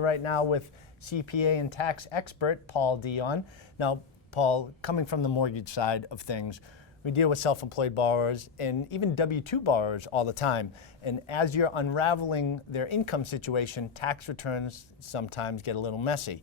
Right now with CPA and tax expert Paul Dion. Now, Paul, coming from the mortgage side of things, we deal with self-employed borrowers and even W-2 borrowers all the time. And as you're unraveling their income situation, tax returns sometimes get a little messy.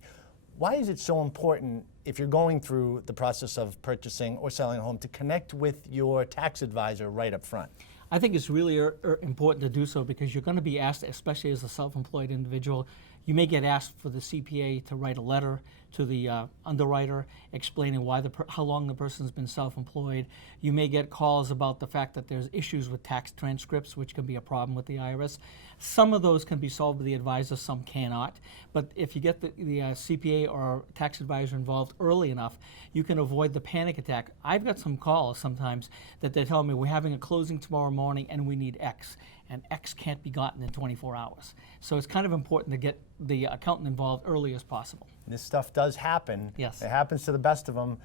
Why is it so important, if you're going through the process of purchasing or selling a home, to connect with your tax advisor right up front? I think it's really important to do so because you're going to be asked, especially as a self-employed individual, you may get asked for the CPA to write a letter to the underwriter explaining how long the person's been self-employed. You may get calls about the fact that there's issues with tax transcripts, which can be a problem with the IRS. Some of those can be solved with the advisor, some cannot. But if you get the CPA or tax advisor involved early enough, you can avoid the panic attack. I've got some calls sometimes that they tell me, we're having a closing tomorrow morning and we need X. And X can't be gotten in 24 hours. So it's kind of important to get the accountant involved early as possible. This stuff does happen. Yes. It happens to the best of them.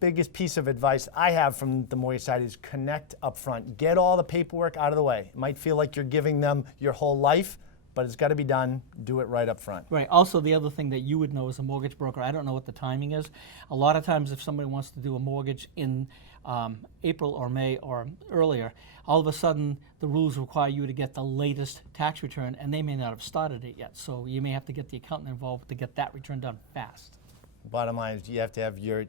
Biggest piece of advice I have from the mortgage side is connect up front. Get all the paperwork out of the way. It might feel like you're giving them your whole life, but it's got to be done. Do it right up front. Right. Also, the other thing that you would know as a mortgage broker, I don't know what the timing is. A lot of times if somebody wants to do a mortgage in April or May or earlier, all of a sudden the rules require you to get the latest tax return, and they may not have started it yet. So you may have to get the accountant involved to get that return done fast. Bottom line is you have to have your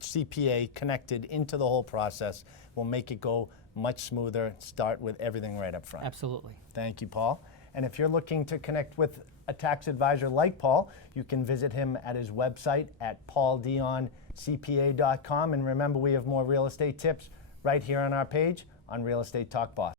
CPA connected into the whole process. Will make it go much smoother. Start with everything right up front. Absolutely. Thank you, Paul. And if you're looking to connect with a tax advisor like Paul, you can visit him at his website at pauldioncpa.com. And remember, we have more real estate tips right here on our page on Real Estate Talk Boss.